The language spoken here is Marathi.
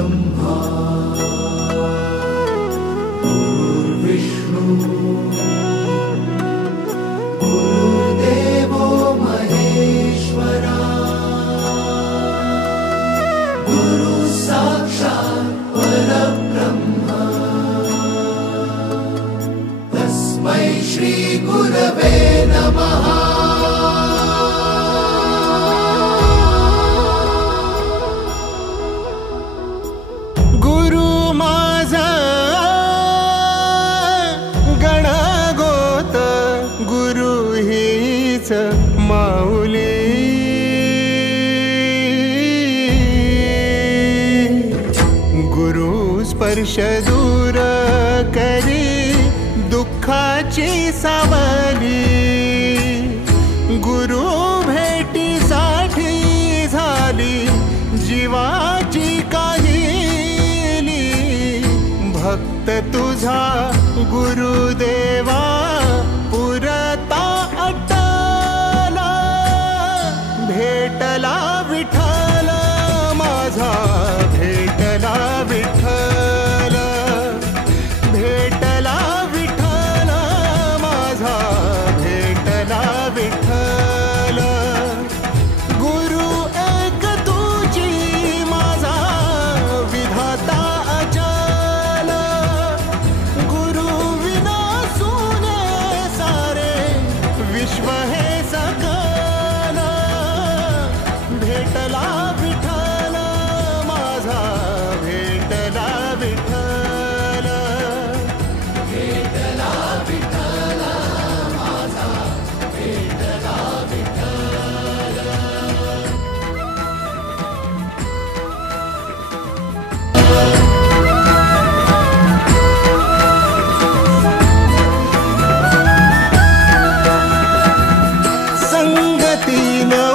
ब्रह्मा गुरुर्विष्णु गुरुर्देवो महेश्वरा गुरु साक्षात् परब्रह्म तस्मै श्री गुरवे नमः। माऊली गुरु स्पर्श दूर करी दुःखाची सावली गुरु भेटीसाठी झाली जीवाची काहिली भक्त तुझा गुरुदेवा पुरता भेटला विठ्ठल माझा भेटला विठ्ठल भेटला विठ्ठल माझा भेटला विठ्ठल गुरु एक तुझी माझा विधाता अचल गुरु विना सुने सारे विश्व हे सकल भेटला विठ्ठल माझा भेटला विठ्ठल भेटला विठ्ठल माझा भेटला विठ्ठल। संगतीनं